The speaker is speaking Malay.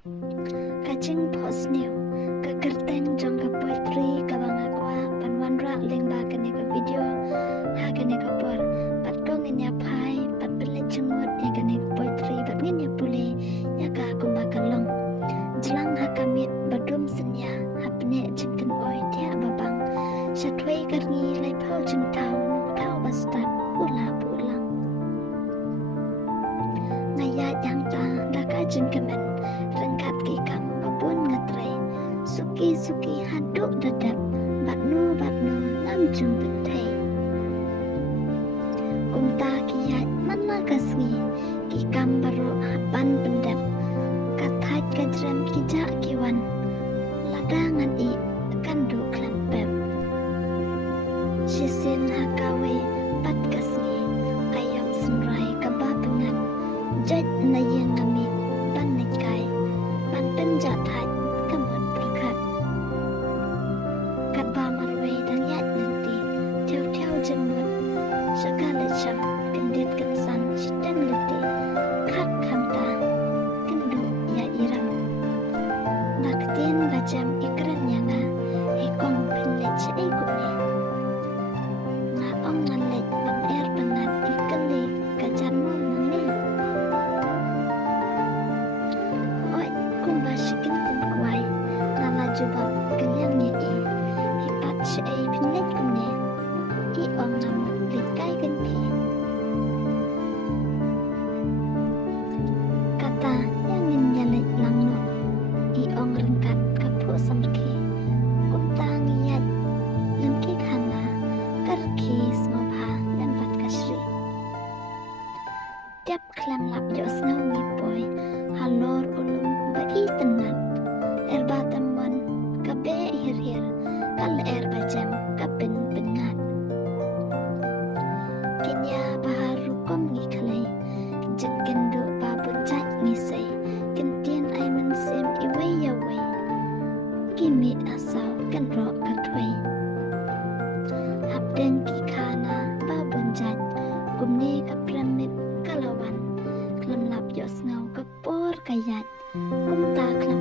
Kajing pos new ka kerteng jong ka poetry ka bang aqua panwan ra leng ba ka ne ka video ha ka ne ka por pat ko ngin ya phai pat bele chungot ya ka ne ka poetry pat ngin ya pule ya ka kumba kalong jlang ha kamit badum senya hapne jingkan oi dia babang shatwei karni lai phau jing tau nu tau bastat ula pulang ngaya yang ta da ka jing kemen rengkat ki kam babun ngatre suki suki haduk dadap batnu ngam jung betai kumta kiyat mana kasngi ki kam baro hapan pendap kathat kajram kijak kiwan ladangan i kandu klempep shisin hakawe pat kasngi ayam sunrai kaba pengat jat na yang ngami ban nikai ban penjat hat kamut berkat kaba marwe dan yat nanti tiau jemut segala jam kendit ketsan sidan leti kak kamta kendu ya iram naktin bajam ikran yanga hekong pinlet cai gune nga ong ngalet bang er bangat ikali kajamu mani oi kumba shikin tin kuai nala jubab kaliang ye hipat cai pinlet gune i ong ngamut likai ganti kata yang nyalet langno i ong rengkat kapu samki kumta ngiyat lemki khana karki smopha lempat kasri tiap klam lap jo snow mi boy halor ulum bagi tenat erba teman kabe hir kal erba jam kapin pengat kinya baharu kom ngi khalai jen kendo babun jat ngisai kentien ai mensim iwe yawe kimi asau kan ro katwei hapden ki khana babun jat kumni kapramit kalawan klam lap yo snau kapor kayat kumta klam